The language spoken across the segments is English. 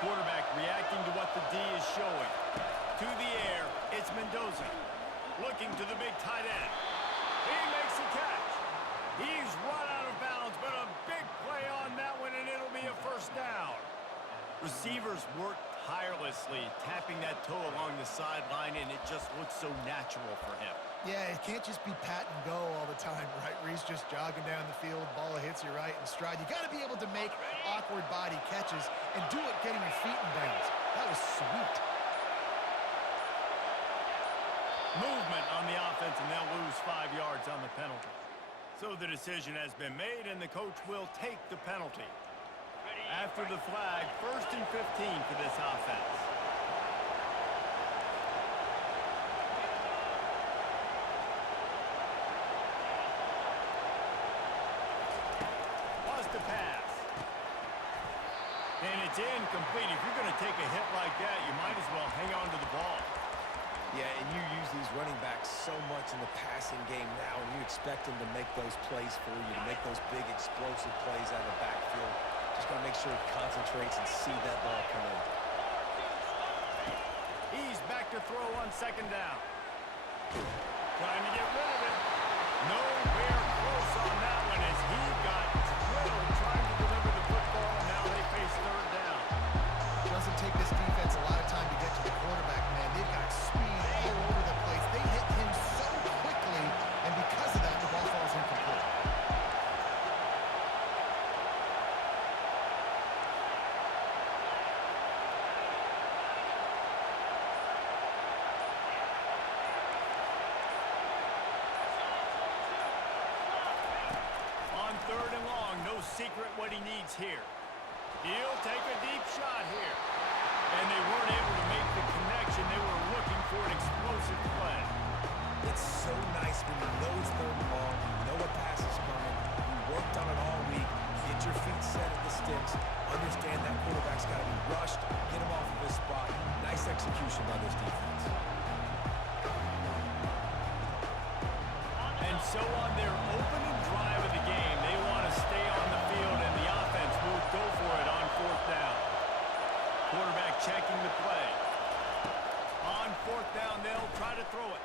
quarterback reacting to what the D is showing. To the air, it's Mendoza. Looking to the big tight end. He makes the catch. He's run out of bounds, but a big play on that one, and it'll be a first down. Receivers work tirelessly, tapping that toe along the sideline, and it just looks so natural for him. Yeah, it can't just be pat and go all the time, right? Where he's just jogging down the field, ball hits you right in stride. You got to be able to make awkward body catches and do it getting your feet in bounds. That was sweet. Movement on the offense, and they'll lose 5 yards on the penalty. So the decision has been made, and the coach will take the penalty. After the flag, 1st and 15 for this offense. Wants to pass. And it's incomplete. If you're going to take a hit like that, you might as well hang on to the ball. Yeah, and you use these running backs so much in the passing game now, and you expect them to make those plays for you, to make those big explosive plays out of the backfield. Just got to make sure he concentrates and see that ball come in. He's back to throw on 2nd down. Trying to get rid of it. Nowhere close on that one as he got drilled trying to deliver the football, and now they face 3rd down. It doesn't take this defense a lot of time to get to the quarterback, man. They've got speed all over the place. They hit him so quickly, and because of that, the ball falls incomplete. On 3rd and long, no secret what he needs here. He'll take a deep shot here. And they weren't able to make the connection. They were looking for an explosive play. It's so nice when you know it's 3rd and long, you know a pass is coming, you worked on it all week, get your feet set at the sticks, understand that quarterback's got to be rushed, get him off of his spot. Nice execution by this defense. And so on their opening drive of the game, they want to stay on the field, and the offense will go for it on 4th down. Quarterback checking the play. On 4th down, they'll try to throw it.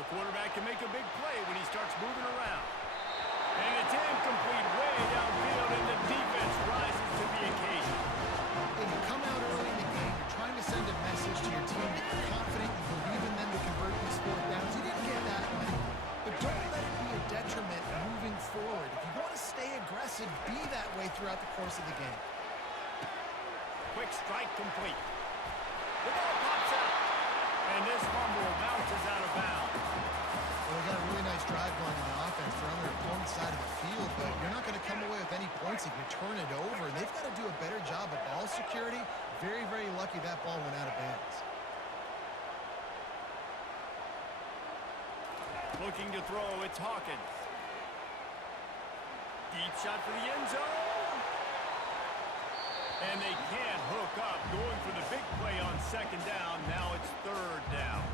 The quarterback can make a big play when he starts moving around. And it's incomplete way downfield, and the defense rises to the occasion. When you come out early in the game, you're trying to send a message to your team that you're confident, you believe in them to convert these 4th downs. You didn't get that one, but don't let it be a detriment moving forward. If you want to stay aggressive, be that way throughout the course of the game. Quick strike complete. The ball pops out. And this fumble bounces out of bounds. Well, they got a really nice drive going on the offense. They're on their opponent's side of the field, but you're not going to come away with any points if you turn it over. And they've got to do a better job of ball security. Very, very lucky that ball went out of bounds. Looking to throw, it's Hawkins. Deep shot for the end zone. And they can't hook up. Going for the big play on 2nd down. Now it's 3rd down.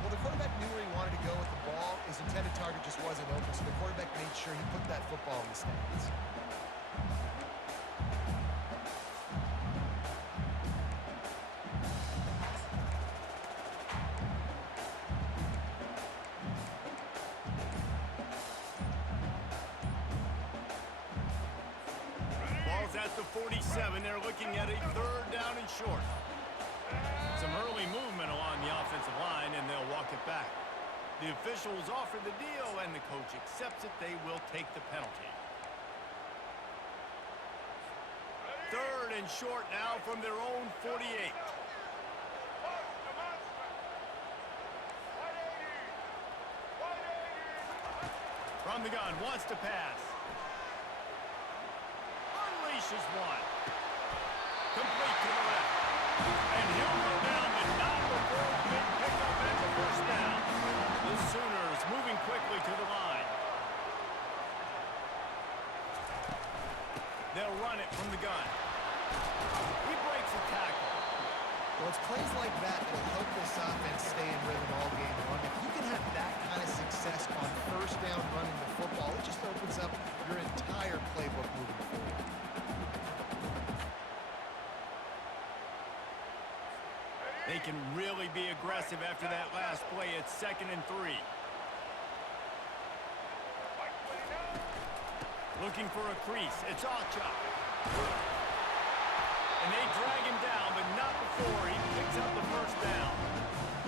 Well, the quarterback knew where he wanted to go with the ball. His intended target just wasn't open, so the quarterback made sure he put that football in the stands. At the 47, they're looking at a 3rd down and short. Some early movement along the offensive line, and they'll walk it back. The officials offer the deal, and the coach accepts it. They will take the penalty. 3rd and short now from their own 48. From the gun, wants to pass. Unleashes one. Complete to the left. And he'll go down, but not before the big pickup and the 1st down. The Sooners moving quickly to the line. They'll run it from the gun. He breaks a tackle. Well, it's plays like that that will help this offense stay in rhythm all game long. If you can have that kind of success on 1st down running the football, it just opens up your entire playbook moving forward. They can really be aggressive after that last play. It's 2nd and 3. Looking for a crease. It's Ochoa. And they drag him down, but not before he picks up the first down.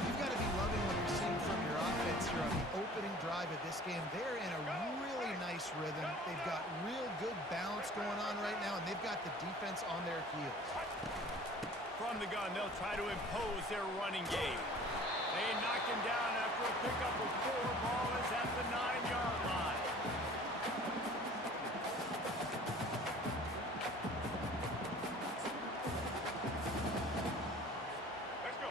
You've got to be loving what you're seeing from your offense here on the opening drive of this game. They're in a really nice rhythm. They've got real good balance going on right now, and they've got the defense on their heels. From the gun, they'll try to impose their running game. They knock him down after a pickup of 4. Ball is at the 9-yard line.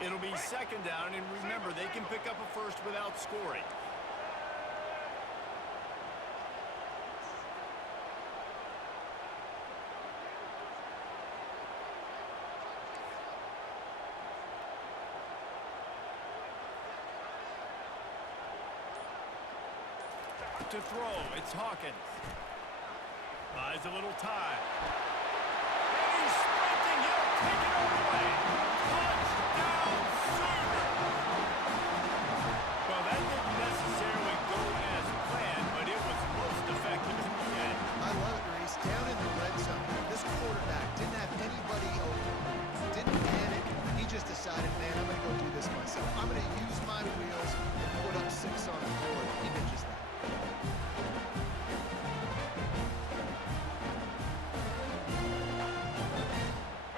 It'll be 2nd down, and remember, they can pick up a first without scoring. To throw, it's Hawkins. Buys a little time. And he's sprinting, he'll take it all the way. Touchdown, Sooners! Well, that didn't necessarily go as planned, but it was most effective in the end. I love it, Reese. Down in the red zone, this quarterback didn't have anybody open. Didn't panic. He just decided, man, I'm going to go do this myself. I'm going to use my wheels and put up 6 on the board. He did just that.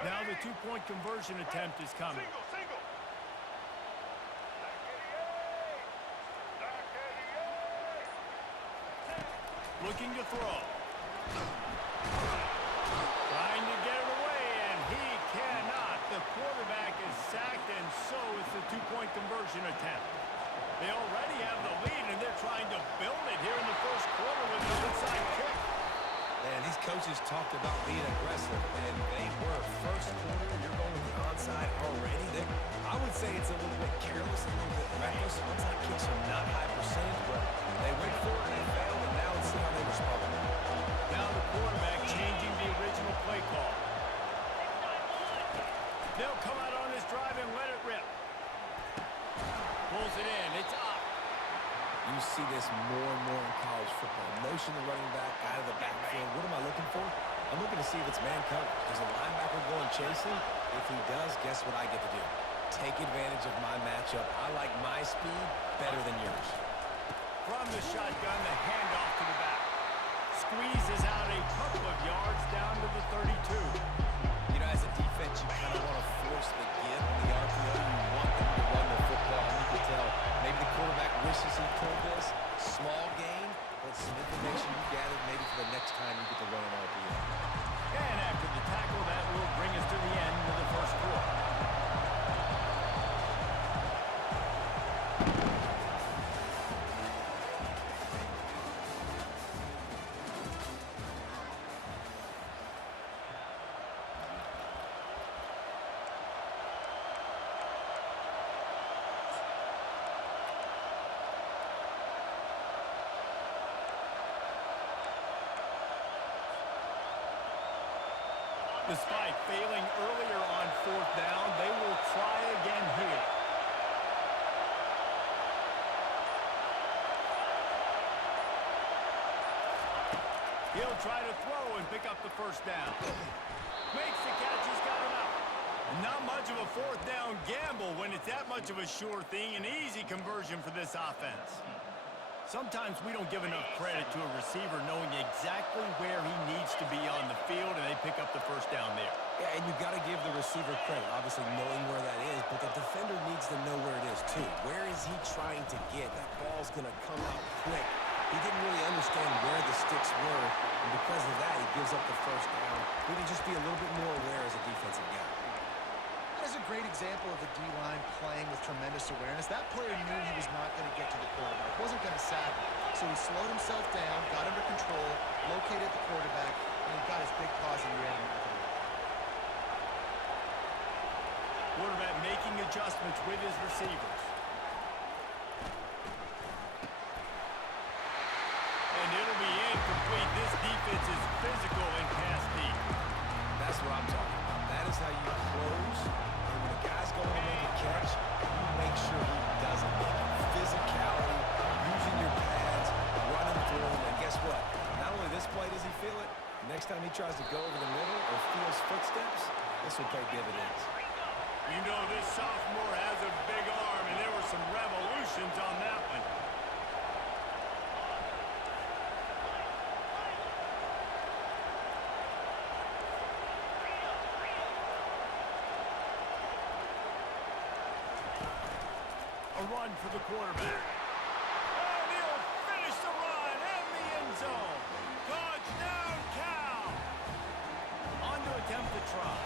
Now the 2-point conversion attempt is coming. Looking to throw. Trying to get it away, and he cannot. The quarterback is sacked, and so is the 2-point conversion attempt. They already have the lead, and they're trying to build it here in the first quarter with an onside kick. Man, these coaches talked about being aggressive, and they were. First quarter, you're going with the onside already. I would say it's a little bit careless, a little bit reckless. Onside kicks are not high percentage, but they went for it and they failed, and now let's see how they respond. Now the quarterback changing the original play call. They'll come out on this drive and let it rip. Pulls it in. It's up. You see this more and more in college football. Motion the running back out of the backfield. What am I looking for? I'm looking to see if it's man coverage. Does a linebacker go and chase him? If he does, guess what I get to do? Take advantage of my matchup. I like my speed better than yours. From the shotgun, the handoff to the back. Squeezes out a couple of yards down to the 32. You know, as a defense, you kind of want to force the give on the RPO. You want them to run the football. And you can tell maybe the quarterback wishes he pulled this. Small gain, but some information you gathered maybe for the next time you get to run an RPO. And after the tackle, that will bring us to the end of the first quarter. Despite failing earlier on 4th down, they will try again here. He'll try to throw and pick up the first down. Makes the catch, he's got him out. Not much of a 4th down gamble when it's that much of a sure thing. An easy conversion for this offense. Sometimes we don't give enough credit to a receiver knowing exactly where he needs to be on the field, and they pick up the first down there. Yeah, and you got to give the receiver credit, obviously knowing where that is, but the defender needs to know where it is too. Where is he trying to get? That ball's going to come out quick. He didn't really understand where the sticks were, and because of that, he gives up the first down. We need to just be a little bit more aware as a defensive guy. That's a great example of the D-line playing with tremendous awareness. That player knew he was not going to get to the quarterback. Wasn't going to sack him. So he slowed himself down, got under control, located the quarterback, and he got his big paws in the air to knock it away. Quarterback making adjustments with his receivers. And it'll be incomplete. This defense is physical and pass deep. That's what I'm talking about. That is how you close. And when a guy's going to make a catch, tries to go over the middle or feels footsteps, this will pay dividends. You know, this sophomore has a big arm, and there were some revolutions on that one. A run for the quarterback. And he'll finish the run in the end zone. Touchdown, Cal! On to attempt the try.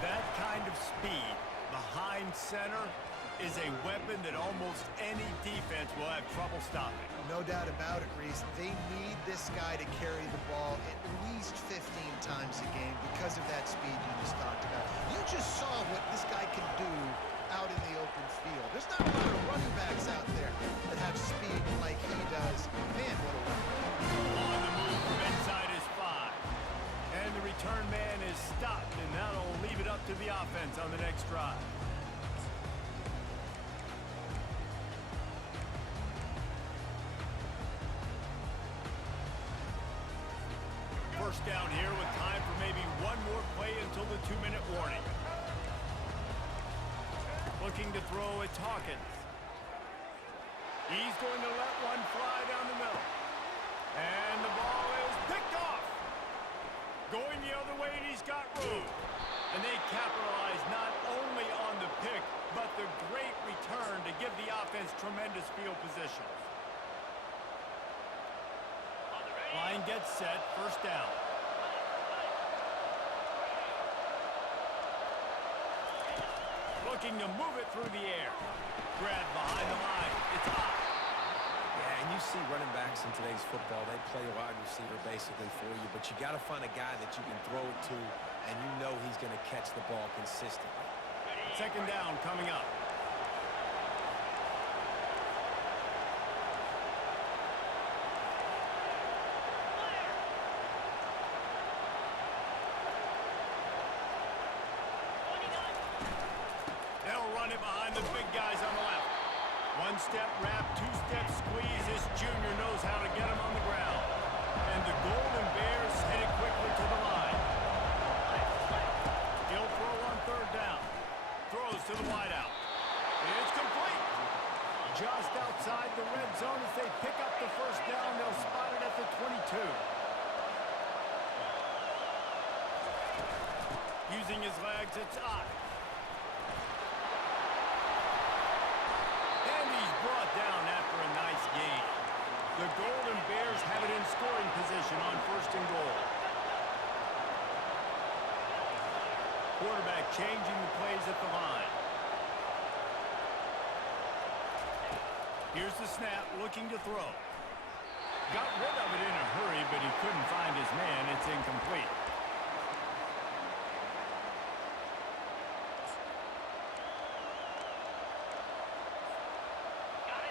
That kind of speed behind center is a weapon that almost any defense will have trouble stopping. No doubt about it, Reese. They need this guy to carry the ball at least 15 times a game because of that speed you just talked about. You just saw what this guy can do out in the open field. There's not a lot of running backs out there that have speed like he does. Man, what a weapon. On the move from inside his 5. And the return man is stopped, and that'll leave it up to the offense on the next drive. First down here with time for maybe one more play until the 2-minute warning. Looking to throw, it's Hawkins. He's going to let one fly down the middle. And the ball is picked off. Going the other way, and he's got room. And they capitalize not only on the pick, but the great return to give the offense tremendous field position. Line gets set, first down. Looking to move it through the air. Grab behind the line. It's hot. Yeah, and you see running backs in today's football, they play wide receiver basically for you, but you got to find a guy that you can throw it to, and you know he's going to catch the ball consistently. Second down coming up. They'll run it behind the big guys on the left. One-step wrap, two-step squeeze. This junior knows how to get him on the ground. And the Golden Bears headed quickly to the line. He'll throw on third down. Throws to the wideout. It's complete. Just outside the red zone as they pick up the first down. They'll spot it at the 22. Using his legs, it's Ott. And he's brought down after a nice gain. The Golden Bears have it in scoring position on first and goal. Quarterback changing the plays at the line. Here's the snap, looking to throw. Got rid of it in a hurry, but he couldn't find his man. It's incomplete.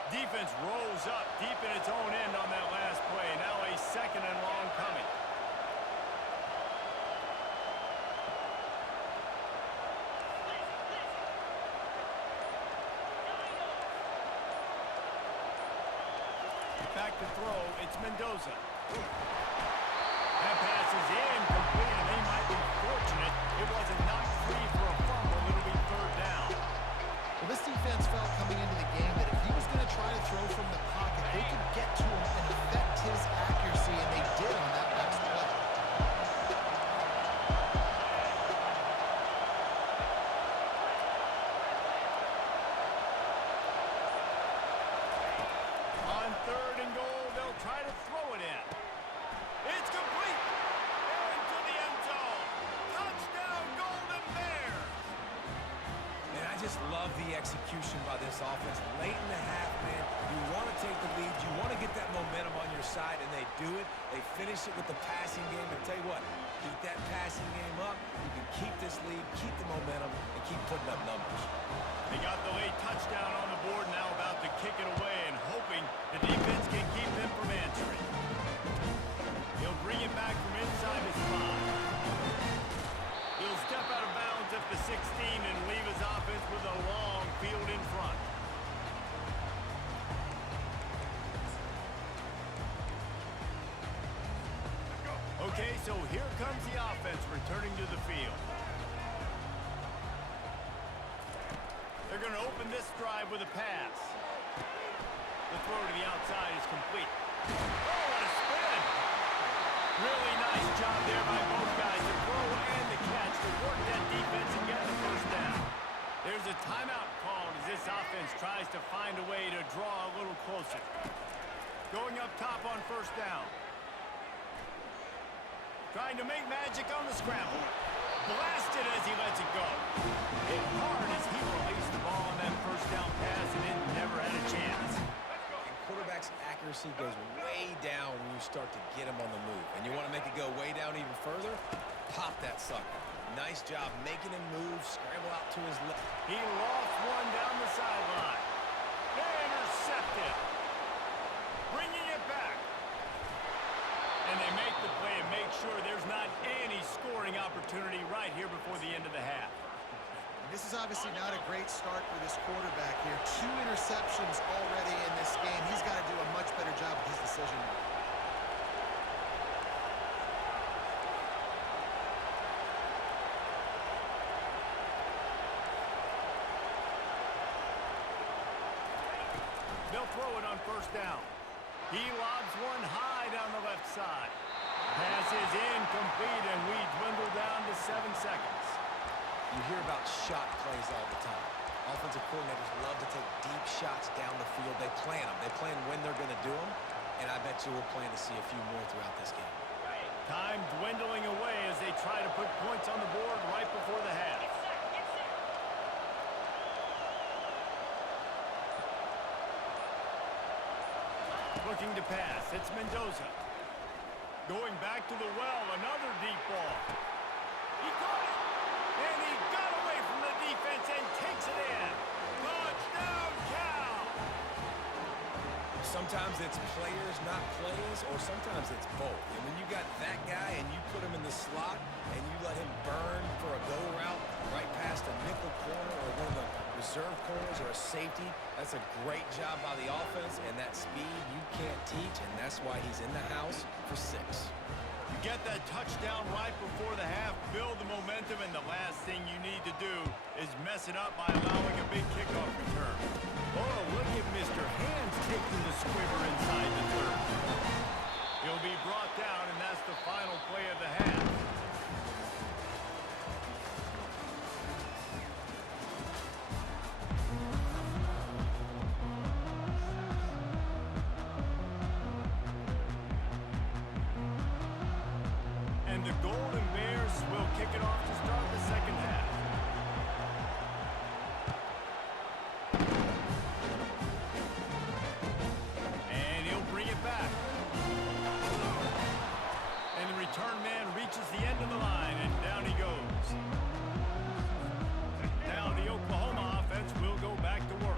Defense rolls up deep in its own end on that last play. Now a second and long coming. Back to throw, it's Mendoza. That pass is incomplete, and they might be fortunate it wasn't knocked free for a fumble. It'll be third down. Well, this defense felt coming into the game that if he was going to try to throw from the pocket, they could get to him and affect his accuracy, and they did on that last play. On third and goal, they'll try to throw it in. It's complete. Into the end zone. Touchdown, Golden Bears. And I just love the execution by this offense. Late in the half, man, you want to take the lead. You want to get that momentum on your side, and they do it. They finish it with the passing game. And tell you what, keep that passing game up. You can keep this lead, keep the momentum, and keep putting up numbers. They got the late touchdown on the board, now about to kick it away and hoping the defense can keep them from answering. He'll bring it back from inside his 5. He'll step out of bounds at the 16 and leave his offense with a long field in front. Okay, so here comes the offense returning to the field. They're going to open this drive with a pass. The throw to the outside is complete. Oh, what a spin! Really nice job there by both guys, the throw and the catch to work that defense and get the first down. There's a timeout called as this offense tries to find a way to draw a little closer. Going up top on first down. Trying to make magic on the scramble. Blasted as he lets it go. Hit hard as he released the ball on that first down pass and it never had a chance. And quarterback's accuracy goes way down when you start to get him on the move. And you want to make it go way down even further? Pop that sucker. Nice job making him move, scramble out to his left. He lost one down the sideline. Intercepted. Bringing it back. And they make the play and make sure there's not any scoring opportunity right here before the end of the half. This is obviously not a great start for this quarterback here. 2 interceptions already in this game. He's got to do a much better job with his decision making. They'll throw it on first down. He lobs one high down the left side. Pass is incomplete, and we dwindle down to 7 seconds. You hear about shot plays all the time. Offensive coordinators love to take deep shots down the field. They plan them. They plan when they're going to do them, and I bet you we'll plan to see a few more throughout this game. Time dwindling away as they try to put points on the board right before the half. Looking to pass. It's Mendoza. Going back to the well. Another deep ball. He caught it. And he got away from the defense and takes it in. Touchdown, Cal! Sometimes it's players, not plays, or sometimes it's both. And when you got that guy and you put him in the slot and you let him burn for a go route right past a nickel corner or one of the reserve corners or a safety, that's a great job by the offense, and that speed you can't teach, and that's why he's in the house for 6. You get that touchdown right before the half, build the momentum, and the last thing you need to do is mess it up by allowing a big kickoff return. Oh, look at Mr. Hands taking the squibber inside the 30. He'll be brought down, and that's the final play of the half. And the Golden Bears will kick it off to start the second half. And he'll bring it back. And the return man reaches the end of the line, and down he goes. Now the Oklahoma offense will go back to work.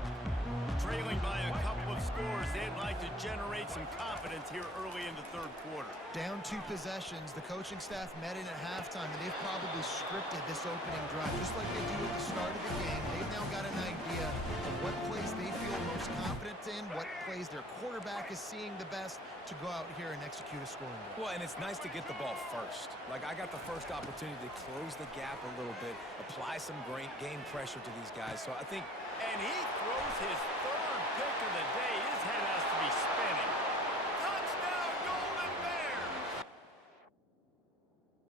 Trailing by a couple of scores, they'd like to generate some confidence here early in the third quarter. Down 2 possessions, the coaching staff met in at halftime, and they've probably scripted this opening drive, just like they do at the start of the game. They've now got an idea of what plays they feel most confident in, what plays their quarterback is seeing the best to go out here and execute a scoring goal. Well, and it's nice to get the ball first. Like, I got the first opportunity to close the gap a little bit, apply some great game pressure to these guys. So I think... And he throws his third